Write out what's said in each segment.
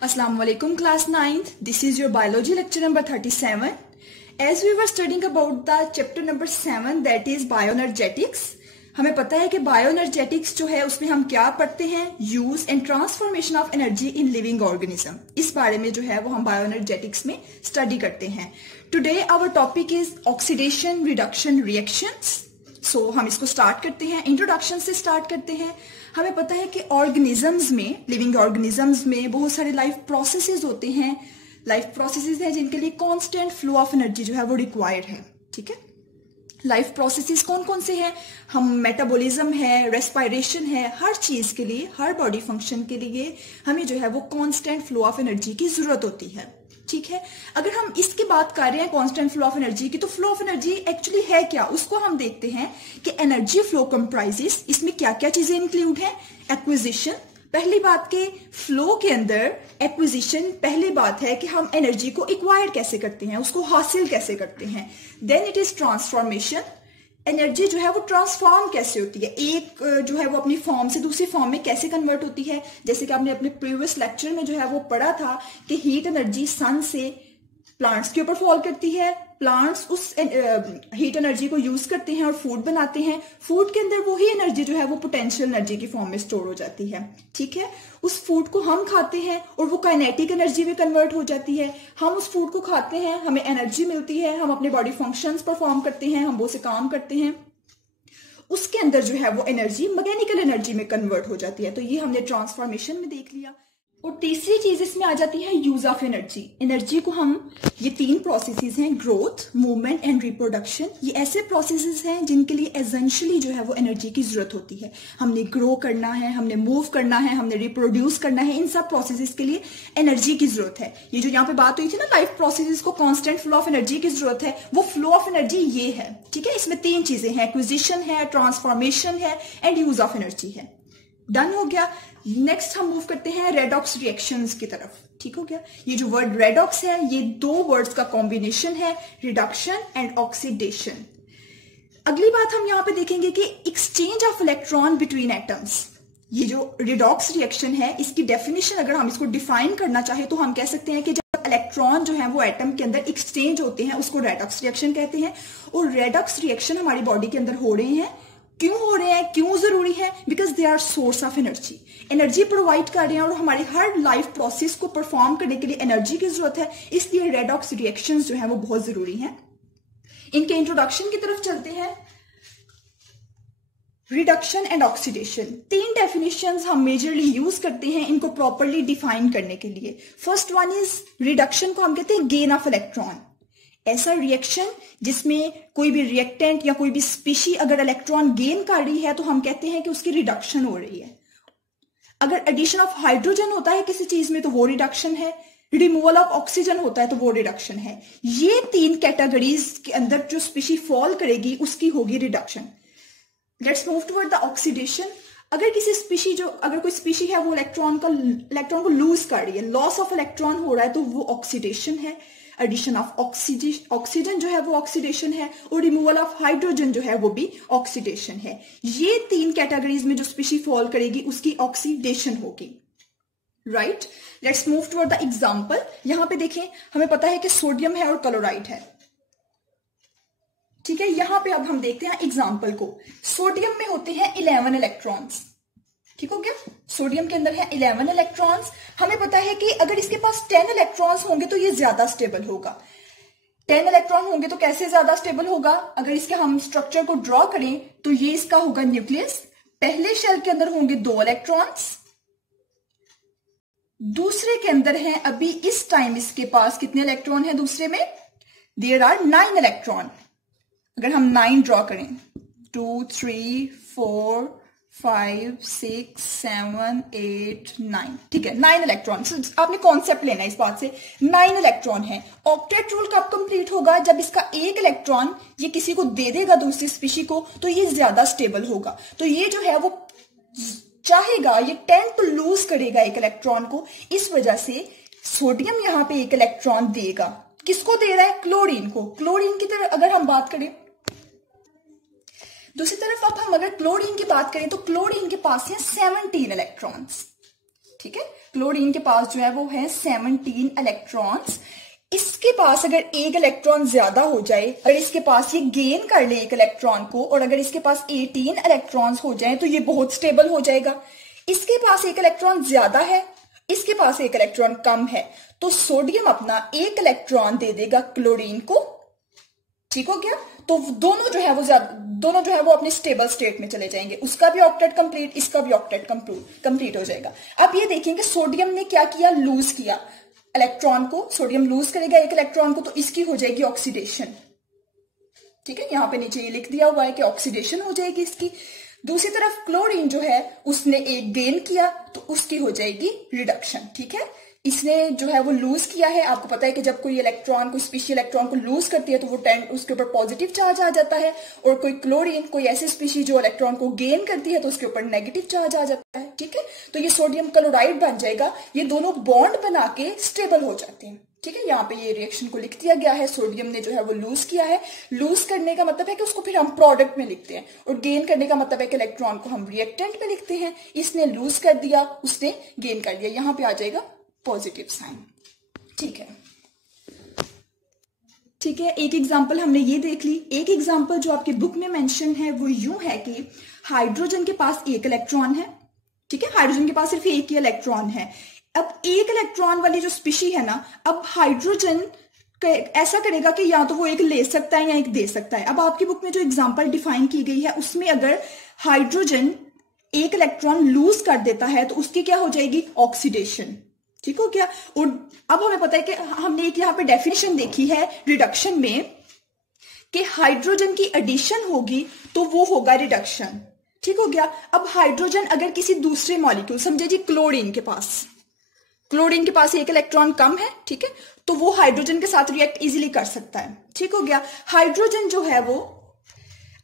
Assalamualaikum class 9th. This is your biology lecture number 37. As we were studying about the chapter number 7 that is bioenergetics. हमें पता है कि bioenergetics जो है उसमें हम क्या पढ़ते हैं, use and transformation of energy in living organism. इस बारे में जो है वो हम बायोएनर्जेटिक्स में स्टडी करते हैं। Today our topic is oxidation reduction reactions. सो हम इसको स्टार्ट करते हैं, इंट्रोडक्शन से स्टार्ट करते हैं। हमें पता है कि ऑर्गेनिजम्स में, लिविंग ऑर्गेनिजम्स में बहुत सारे लाइफ प्रोसेसेस होते हैं। लाइफ प्रोसेसेस हैं जिनके लिए कांस्टेंट फ्लो ऑफ एनर्जी जो है वो रिक्वायर्ड है। ठीक है, लाइफ प्रोसेसेस कौन कौन से हैं? हम मेटाबॉलिज्म है, रेस्पिरेशन है, हर चीज के लिए, हर बॉडी फंक्शन के लिए हमें जो है वो कांस्टेंट फ्लो ऑफ एनर्जी की जरूरत होती है। ठीक है, अगर हम इसकी बात कर रहे हैं कांस्टेंट फ्लो ऑफ एनर्जी की, तो फ्लो ऑफ एनर्जी एक्चुअली है क्या, उसको हम देखते हैं कि एनर्जी फ्लो कंप्राइजेस, इसमें क्या क्या चीजें इंक्लूड हैं। एक्विजिशन, पहली बात के फ्लो के अंदर एक्विजिशन पहली बात है कि हम एनर्जी को एक्वायर कैसे करते हैं, उसको हासिल कैसे करते हैं। Then it is transformation, energy जो है वो ट्रांसफॉर्म कैसे होती है, एक जो है वो अपनी फॉर्म से दूसरी फॉर्म में कैसे कन्वर्ट होती है। जैसे कि आपने अपने प्रीवियस लेक्चर में जो है वो पढ़ा था कि हीट एनर्जी सन से प्लांट्स के ऊपर फॉल करती है, प्लांट्स उस हीट एनर्जी को यूज करते हैं और फूड बनाते हैं। फूड के अंदर वही एनर्जी जो है वो पोटेंशियल एनर्जी की फॉर्म में स्टोर हो जाती है। ठीक है, उस फूड को हम खाते हैं और वो काइनेटिक एनर्जी में कन्वर्ट हो जाती है। हम उस फूड को खाते हैं, हमें एनर्जी मिलती है, हम अपने बॉडी फंक्शंस परफॉर्म करते हैं, हम बहुत से काम करते हैं। उसके अंदर जो है वो एनर्जी मैकेनिकल एनर्जी में कन्वर्ट हो जाती है। तो ये हमने ट्रांसफॉर्मेशन में देख लिया। और तीसरी चीज इसमें आ जाती है यूज ऑफ एनर्जी। एनर्जी को हम, ये तीन प्रोसेसेस हैं, ग्रोथ, मूवमेंट एंड रिप्रोडक्शन। ये ऐसे प्रोसेसेस हैं जिनके लिए एसेंशियली जो है वो एनर्जी की जरूरत होती है। हमने ग्रो करना है, हमने मूव करना है, हमने रिप्रोड्यूस करना है, इन सब प्रोसेसेस के लिए एनर्जी की जरूरत है। ये जो यहाँ पे बात हुई थी ना, लाइफ प्रोसेसेस को कांस्टेंट फ्लो ऑफ एनर्जी की जरूरत है, वो फ्लो ऑफ एनर्जी ये है। ठीक है, इसमें तीन चीजें हैं, एक्विजिशन है, ट्रांसफॉर्मेशन है एंड यूज ऑफ एनर्जी है। डन हो गया। नेक्स्ट हम मूव करते हैं रेडॉक्स रिएक्शंस की तरफ। ठीक हो गया, ये जो वर्ड रेडॉक्स है ये दो वर्ड्स का कॉम्बिनेशन है, रिडक्शन एंड ऑक्सीडेशन। अगली बात हम यहां पे देखेंगे कि exchange of electron between atoms. ये जो रिडॉक्स रिएक्शन है, इसकी डेफिनेशन अगर हम इसको डिफाइन करना चाहे तो हम कह सकते हैं कि जब इलेक्ट्रॉन जो है वो एटम के अंदर एक्सचेंज होते हैं उसको रेडॉक्स रिएक्शन कहते हैं। और रेडॉक्स रिएक्शन हमारी बॉडी के अंदर हो रहे हैं, क्यों हो रहे हैं, क्यों जरूरी है? Because they are source of energy. Energy provide कर रहे हैं और हमारी हर लाइफ प्रोसेस को परफॉर्म करने के लिए एनर्जी की जरूरत है, इसलिए रेडॉक्स रिएक्शंस जो है वो बहुत जरूरी हैं। इनके इंट्रोडक्शन की तरफ चलते हैं। रिडक्शन एंड ऑक्सीडेशन, तीन डेफिनेशंस हम मेजरली यूज करते हैं इनको प्रॉपरली डिफाइन करने के लिए। फर्स्ट वन इज रिडक्शन को हम कहते हैं गेन ऑफ इलेक्ट्रॉन। ऐसा रिएक्शन जिसमें कोई भी रिएक्टेंट या कोई भी स्पीशी अगर इलेक्ट्रॉन गेन कर रही है तो हम कहते हैं कि उसकी रिडक्शन हो रही है। अगर एडिशन ऑफ हाइड्रोजन होता है किसी चीज में तो वो रिडक्शन है, रिमूवल ऑफ ऑक्सीजन होता है तो वो रिडक्शन है। ये तीन कैटेगरीज के अंदर जो स्पीशी फॉल करेगी उसकी होगी reduction. Let's move toward the oxidation. अगर किसी स्पीशी अगर कोई स्पीशी है वो इलेक्ट्रॉन को लूज कर रही है, लॉस ऑफ इलेक्ट्रॉन हो रहा है, तो वो ऑक्सीडेशन है। एडिशन ऑफ ऑक्सीजन जो है वो ऑक्सीडेशन है और रिमूवल ऑफ हाइड्रोजन जो है वो भी ऑक्सीडेशन है। ये तीन कैटेगरीज में जो स्पीशी फॉल करेगी उसकी ऑक्सीडेशन होगी। Right, let's move toward the example. यहां पे देखें, हमें पता है कि सोडियम है और क्लोराइड है। ठीक है, यहां पे अब हम देखते हैं एग्जांपल को। सोडियम में होते हैं 11 इलेक्ट्रॉन्स। ठीक हो गया, सोडियम के अंदर है 11 इलेक्ट्रॉन्स। हमें पता है कि अगर इसके पास 10 इलेक्ट्रॉन्स होंगे तो ये ज्यादा स्टेबल होगा। 10 इलेक्ट्रॉन होंगे तो कैसे ज्यादा स्टेबल होगा? अगर इसके हम स्ट्रक्चर को ड्रॉ करें तो ये इसका होगा न्यूक्लियस। पहले शेल के अंदर होंगे 2 इलेक्ट्रॉन्स, दूसरे के अंदर है अभी इस टाइम इसके पास कितने इलेक्ट्रॉन है दूसरे में? There are 9 electron. अगर हम 9 ड्रॉ करें, 2 3 4 5 6 7 8 9, ठीक है, 9 इलेक्ट्रॉन। आपने कॉन्सेप्ट लेना है इस बात से, 9 इलेक्ट्रॉन है। ऑक्टेट रूल कब कंप्लीट होगा? जब इसका एक इलेक्ट्रॉन ये किसी को दे देगा दूसरी स्पीशी को, तो ये ज्यादा स्टेबल होगा। तो ये जो है वो चाहेगा, ये टेंड टू लूज करेगा एक इलेक्ट्रॉन को। इस वजह से सोडियम यहां पे एक इलेक्ट्रॉन देगा। किसको दे रहा है? क्लोरीन को। क्लोरीन की तरह अगर हम बात करें, दूसरी तरफ अब हम अगर क्लोरीन की बात करें तो क्लोरीन के पास है 17 इलेक्ट्रॉन्स। ठीक है, क्लोरीन के पास जो है वो है 17 इलेक्ट्रॉन्स। इसके पास अगर एक इलेक्ट्रॉन ज्यादा हो जाए, अगर इसके पास ये गेन कर ले एक इलेक्ट्रॉन को, और अगर इसके पास 18 इलेक्ट्रॉन्स हो जाए तो ये बहुत स्टेबल हो जाएगा। इसके पास एक इलेक्ट्रॉन ज्यादा है, इसके पास एक इलेक्ट्रॉन कम है, तो सोडियम अपना एक इलेक्ट्रॉन दे देगा क्लोरीन को। ठीक हो गया? तो दोनों जो है वो अपने स्टेबल स्टेट में चले जाएंगे। उसका भी ऑक्टेट कंप्लीट, इसका भी ऑक्टेट कंप्लीट हो जाएगा। अब ये देखेंगे सोडियम ने क्या किया, लूज किया इलेक्ट्रॉन को। सोडियम लूज करेगा एक इलेक्ट्रॉन को, तो इसकी हो जाएगी ऑक्सीडेशन। ठीक है, यहां पे नीचे ये लिख दिया हुआ है कि ऑक्सीडेशन हो जाएगी इसकी। दूसरी तरफ क्लोरीन जो है उसने एक गेन किया, तो उसकी हो जाएगी रिडक्शन। ठीक है, इसने जो है वो लूज किया है। आपको पता है कि जब कोई इलेक्ट्रॉन, कोई स्पीशी इलेक्ट्रॉन को लूज करती है तो वो उसके ऊपर पॉजिटिव चार्ज आ जाता है, और कोई क्लोरीन, कोई ऐसी स्पीशी जो इलेक्ट्रॉन को गेन करती है तो उसके ऊपर नेगेटिव चार्ज आ जाता है। ठीक है, तो ये सोडियम क्लोराइड बन जाएगा। ये दोनों बॉन्ड बना के स्टेबल हो जाते हैं। ठीक है, यहाँ पे ये रिएक्शन को लिख दिया गया है। सोडियम ने जो है वो लूज किया है। लूज करने का मतलब है कि उसको फिर हम प्रोडक्ट में लिखते हैं, और गेन करने का मतलब है कि इलेक्ट्रॉन को हम रिएक्टेंट में लिखते हैं। इसने लूज कर दिया, उसने गेन कर दिया, यहां पे आ जाएगा पॉजिटिव साइन। ठीक है, ठीक है, एक एग्जांपल हमने ये देख ली। एक एग्जांपल जो आपके बुक में मेंशन है वो यूं है कि हाइड्रोजन के पास एक इलेक्ट्रॉन है। ठीक है, हाइड्रोजन के पास सिर्फ एक ही इलेक्ट्रॉन है। अब एक इलेक्ट्रॉन वाली जो स्पीशी है ना, अब हाइड्रोजन ऐसा करेगा कि या तो वो एक ले सकता है या एक दे सकता है। अब आपकी बुक में जो एग्जांपल डिफाइन की गई है उसमें अगर हाइड्रोजन एक इलेक्ट्रॉन लूज कर देता है तो उसकी क्या हो जाएगी, ऑक्सीडेशन। ठीक हो गया? और अब हमें पता है कि हमने एक यहां पे डेफिनेशन देखी है रिडक्शन में कि हाइड्रोजन की एडिशन होगी तो वो होगा रिडक्शन। ठीक हो गया? अब हाइड्रोजन अगर किसी दूसरे मॉलिक्यूल, समझे जी क्लोरीन के पास एक इलेक्ट्रॉन कम है, ठीक है, तो वो हाइड्रोजन के साथ रिएक्ट इजीली कर सकता है। ठीक हो गया? हाइड्रोजन जो है वो,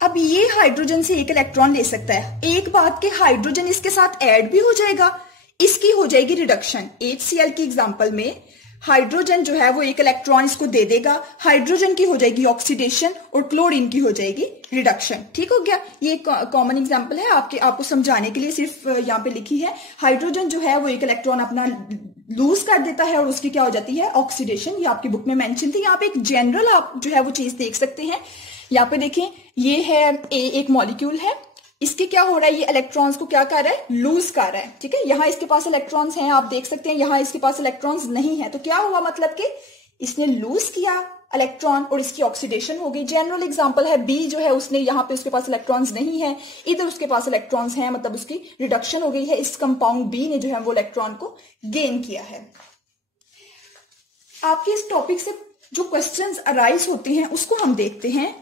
अब ये हाइड्रोजन से एक इलेक्ट्रॉन ले सकता है। एक बात कि हाइड्रोजन इसके साथ ऐड भी हो जाएगा, इसकी हो जाएगी रिडक्शन। HCl की एग्जांपल में हाइड्रोजन जो है वो एक इलेक्ट्रॉन इसको दे देगा, हाइड्रोजन की हो जाएगी ऑक्सीडेशन और क्लोरीन की हो जाएगी रिडक्शन। ठीक हो गया? ये कॉमन एग्जांपल है आपको समझाने के लिए सिर्फ यहाँ पे लिखी है। हाइड्रोजन जो है वो एक इलेक्ट्रॉन अपना लूज कर देता है और उसकी क्या हो जाती है, ऑक्सीडेशन। ये आपकी बुक में मेंशन थी। यहाँ पे एक जनरल आप जो है वो चीज देख सकते हैं। यहाँ पे देखें, ये है एक मॉलिक्यूल है, इसके क्या हो रहा है, ये इलेक्ट्रॉन्स को क्या कर रहा है, लूज कर रहा है। ठीक है, यहाँ इसके पास इलेक्ट्रॉन्स हैं, आप देख सकते हैं, यहाँ इसके पास इलेक्ट्रॉन्स नहीं है। तो क्या हुआ, मतलब कि इसने लूज किया इलेक्ट्रॉन और इसकी ऑक्सीडेशन हो गई। जनरल एग्जांपल है बी जो है, उसने यहाँ पे उसके पास इलेक्ट्रॉन्स नहीं है, इधर उसके पास इलेक्ट्रॉन्स हैं, मतलब उसकी रिडक्शन हो गई है। इस कंपाउंड बी ने जो है वो इलेक्ट्रॉन को गेन किया है। आपके इस टॉपिक से जो क्वेश्चंस अराइज होते हैं उसको हम देखते हैं।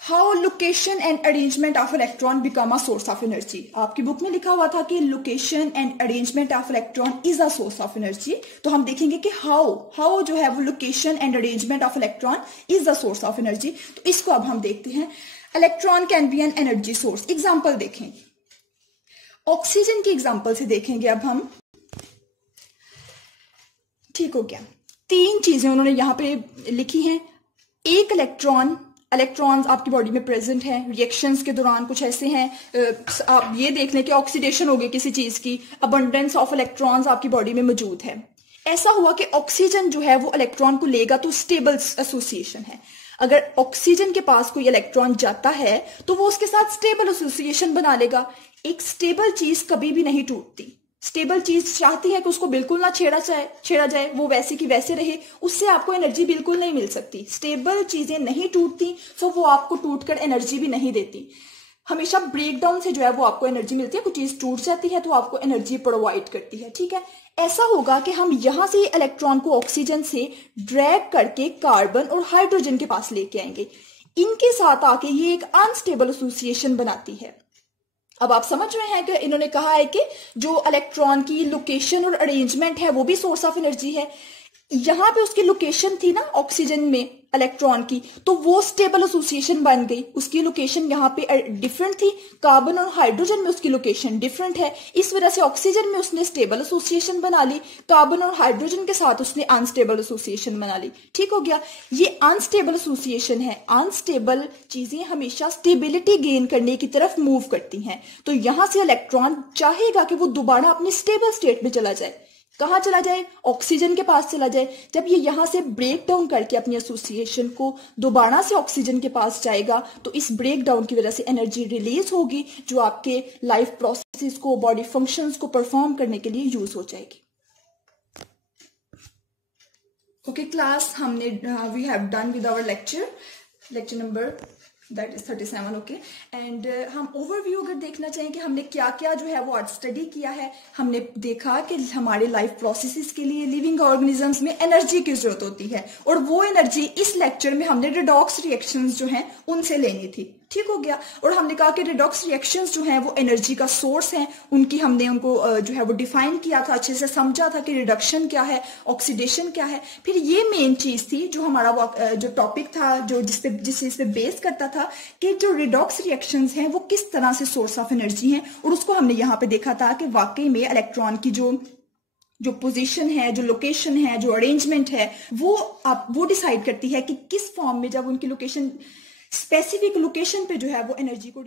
How location and arrangement of electron become a source of energy. आपकी बुक में लिखा हुआ था कि location and arrangement of electron is a source of energy. तो हम देखेंगे कि हाउ जो है वो location and arrangement of electron is the source of energy. तो इसको अब हम देखते हैं। Electron can be an energy source. Example देखें, ऑक्सीजन की एग्जाम्पल से देखेंगे अब हम। ठीक हो गया? 3 चीजें उन्होंने यहां पे लिखी हैं। एक इलेक्ट्रॉन्स आपकी बॉडी में प्रेजेंट है, रिएक्शंस के दौरान कुछ ऐसे हैं, आप ये देख लें कि ऑक्सीडेशन हो गई किसी चीज की, अबंडेंस ऑफ इलेक्ट्रॉन्स आपकी बॉडी में मौजूद है। ऐसा हुआ कि ऑक्सीजन जो है वो इलेक्ट्रॉन को लेगा तो स्टेबल एसोसिएशन है। अगर ऑक्सीजन के पास कोई इलेक्ट्रॉन जाता है तो वो उसके साथ स्टेबल एसोसिएशन बना लेगा। एक स्टेबल चीज कभी भी नहीं टूटती। स्टेबल चीज चाहती है कि उसको बिल्कुल ना छेड़ा जाए, वो वैसे की वैसे रहे, उससे आपको एनर्जी बिल्कुल नहीं मिल सकती। स्टेबल चीजें नहीं टूटती, तो वो आपको टूटकर एनर्जी भी नहीं देती। हमेशा ब्रेकडाउन से जो है वो आपको एनर्जी मिलती है। कोई चीज टूट जाती है तो आपको एनर्जी प्रोवाइड करती है। ठीक है, ऐसा होगा कि हम यहां से इलेक्ट्रॉन को ऑक्सीजन से ड्रैग करके कार्बन और हाइड्रोजन के पास लेके आएंगे। इनके साथ आके ये एक अनस्टेबल एसोसिएशन बनाती है। अब आप समझ रहे हैं कि इन्होंने कहा है कि जो इलेक्ट्रॉन की लोकेशन और अरेंजमेंट है वो भी सोर्स ऑफ एनर्जी है। यहाँ पे उसकी लोकेशन थी ना ऑक्सीजन में इलेक्ट्रॉन की, तो वो स्टेबल एसोसिएशन बन गई। उसकी लोकेशन यहाँ पे डिफरेंट थी, कार्बन और हाइड्रोजन में उसकी लोकेशन डिफरेंट है, इस वजह से ऑक्सीजन में उसने स्टेबल एसोसिएशन बना ली, कार्बन और हाइड्रोजन के साथ उसने अनस्टेबल एसोसिएशन बना ली। ठीक हो गया, ये अनस्टेबल एसोसिएशन है। अनस्टेबल चीजें हमेशा स्टेबिलिटी गेन करने की तरफ मूव करती हैं, तो यहां से इलेक्ट्रॉन चाहेगा कि वो दोबारा अपने स्टेबल स्टेट में चला जाए। कहाँ चला जाए? ऑक्सीजन के पास चला जाए। जब ये यहां से ब्रेक डाउन करके अपनी एसोसिएशन को दोबारा से ऑक्सीजन के पास जाएगा, तो इस ब्रेक डाउन की वजह से एनर्जी रिलीज होगी, जो आपके लाइफ प्रोसेस को, बॉडी फंक्शंस को परफॉर्म करने के लिए यूज हो जाएगी। ओके क्लास, हमने we have done with our lecture number that is 37। Okay, and हम ओवरव्यू अगर देखना चाहें कि हमने क्या क्या जो है वो आज स्टडी किया है, हमने देखा कि हमारे लाइफ प्रोसेसेस के लिए लिविंग ऑर्गेनिजम्स में एनर्जी की जरूरत होती है, और वो एनर्जी इस लेक्चर में हमने रिडॉक्स रिएक्शंस जो हैं उनसे लेनी थी। ठीक हो गया, और हमने कहा कि रिडॉक्स रिएक्शंस जो हैं वो एनर्जी का सोर्स हैं, उनकी हमने उनको जो है वो डिफाइन किया था, अच्छे से समझा था कि रिडक्शन क्या है, ऑक्सीडेशन क्या है। फिर ये मेन चीज थी जो हमारा जो टॉपिक था, जो जिस चीज पे बेस करता था कि जो रिडॉक्स रिएक्शंस हैं वो किस तरह से सोर्स ऑफ एनर्जी हैं, और उसको हमने यहाँ पे देखा था कि वाकई में इलेक्ट्रॉन की जो पोजीशन है, जो लोकेशन है, जो अरेंजमेंट है, वो डिसाइड करती है कि किस फॉर्म में जब उनकी लोकेशन, स्पेसिफिक लोकेशन पे जो है वो एनर्जी को